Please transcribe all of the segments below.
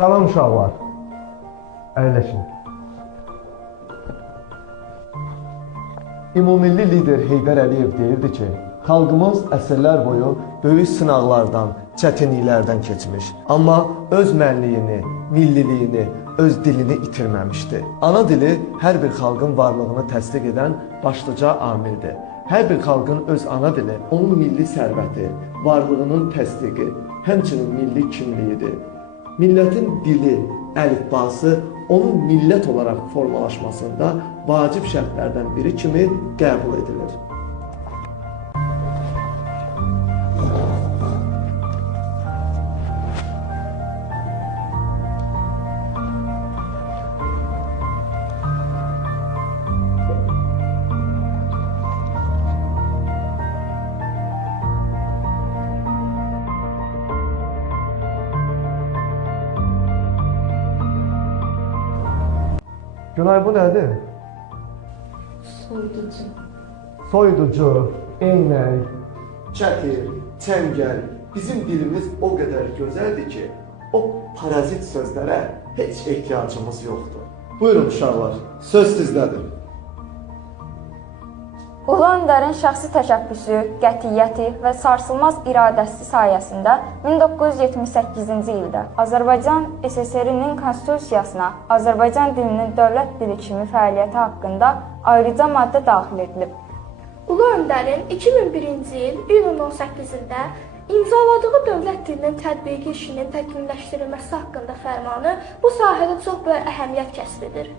Salam uşaqlar. Əyləşin. Ümumilli lider Heydər Əliyev deyirdi ki, xalqımız əsrlər boyu böyük sınaqlardan, çətinliklərdən keçmiş, amma öz mənliyini, milliliyini, öz dilini itirməmişdi. Ana dili hər bir xalqın varlığını təsdiq edən başlıca amildir. Hər bir xalqın öz ana dili, onun milli sərvəti, varlığının təsdiqi, həmçinin milli kimliyidir. Millətin dili, əlifbası onun millət olaraq formalaşmasında vacib şərtlərdən biri kimi qəbul edilir. Günay, bu nədir? Soyuducu. Soyuducu, eynək, çətir, çəngəl. Bizim dilimiz o qədər gözəldir ki, o parazit sözlərə heç ehtiyacımız yoxdur. Buyurun uşaqlar, söz sizdədir. Ulu Öndərin şəxsi təşəbbüsü, qətiyyəti və sarsılmaz iradəsi sayəsində 1978-ci ildə Azərbaycan SSR-nin konstitusiyasına Azərbaycan dilinin dövlət dili kimi fəaliyyəti haqqında ayrıca maddə daxil edilib. Ulu Öndərin 2001-ci il iyulun 18-də imzaladığı dövlət dilinin tətbiqi işinin təkmilləşdirilməsi haqqında fərmanı bu sahədə çox böyük əhəmiyyət kəsb edir.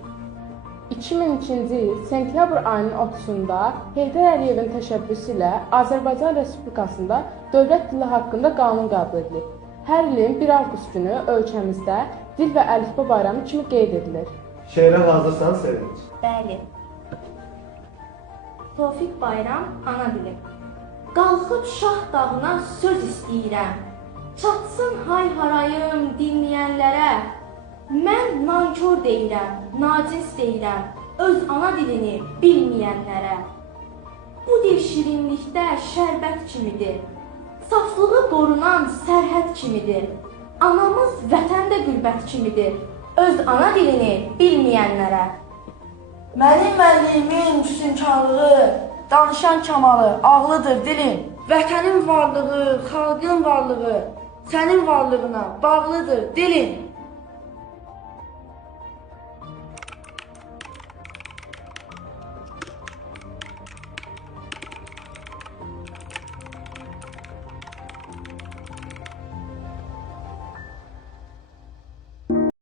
2002-ci il sentyabr ayının 30-da Heydər Əliyevin təşəbbüsü ilə Azərbaycan Respublikasında dövlət dili haqqında qanun qəbul edilib. Hər ilin 1 avqust günü ölkəmizdə dil və əlifba bayramı kimi qeyd edilir. Şeirə hazırsan, Sevinç? Bəli. Tofiq Bayram, ana dilim. Qalxıb şah dağına söz istəyirəm. Çatsın hay-harayım dinləyənlərə. Mən nankor deyirəm, naciz deyirəm, öz ana dilini bilməyənlərə. Bu dil şirinlikdə şərbət kimidir, saflığı qorunan sərhəd kimidir. Anamız vətəndə qürbət kimidir, öz ana dilini bilməyənlərə. Mənim mənliyimin füsunkarlığı, danışan kamalı, ağlıdır dilim. Vətənin varlığı, xalqın varlığı, sənin varlığına bağlıdır dilim.